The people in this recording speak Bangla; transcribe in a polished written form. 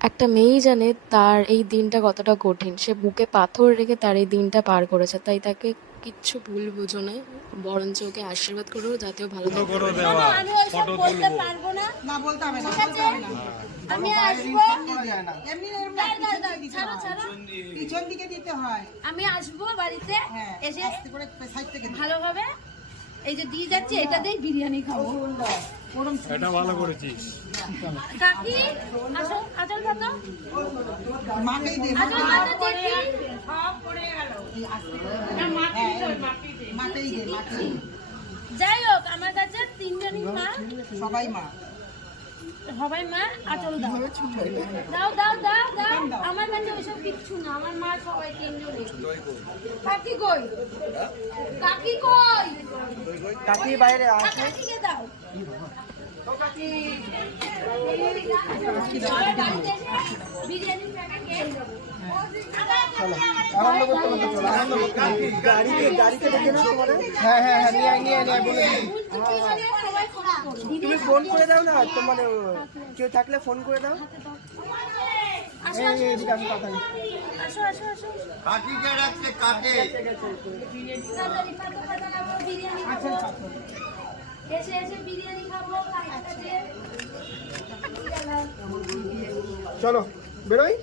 একটা মেয়েই জানে তার এই দিনটা কতটা কঠিন। সে বুকে পাথর রেখে তার এই দিনটা পার করেছে। তাই তাকে কিচ্ছু ভুল বুঝো না, বরঞ্চ ওকে আশীর্বাদ করো যাতে ও ভালো ফুটো থাকতে করো পারে। দেওয়া আমি ওইসব ফটো বলতে তুলবো পারবো না। না বলতে হবে না, ঠিক বলতে আছে? হবে না। আমি আসবো। এমনি এরকম দাঁড়া, পিছন দাঁড়া, দিকে দিতে ছাড়ো, হয়। ছাড়ো। পিছন দিকে দিতে হয়। আমি আসবো বাড়িতে হ্যাঁ, এসে আস্তে করে সাইড থেকে দিতে হয়। ভালোভাবে এই যে দিয়ে যাচ্ছে এটা দিয়েই বিরিয়ানি খাবো। ওরম এটা ভালো করেছিস কাকি আসো, আচল পাতো, মাকেই দে, আচল পাতো দেখি। হ্যাঁ, মাকেই দে, মাকেই দে। যাই হোক আমার কাছে তিনজনই মা, সবাই মা। সবাই মা। আচল দাও দাও দাও দাও দাও। আমার কাছে ওইসব কিচ্ছু না, আমার মা সবাই তিনজনই। কাকি কই? কাকি কই? কাকি বাইরে কাকিকে দাও। বিরিয়ানির প্যাকেট খেয়ে দেবো। আনন্দ করতে করতে চলো, আনন্দ করতে করতে। গাড়িতে দেখে না তোমাদের? হ্যাঁ হ্যাঁ হ্যাঁ, নিয়ে বলে দিই। তুমি ফোন করে দাও না, তোমার কেউ থাকলে ফোন করে দাও। আসো এই এদিকে আমি কথা বলি। আসো আসো আসো। কাটিকে রাখছে কাটে তাড়াতাড়ি পাতা পাতা খাবো, বিরিয়ানি খাবো। এসে এসে বিরিয়ানি খাবো কাকির কাছে। চলো বেরোই।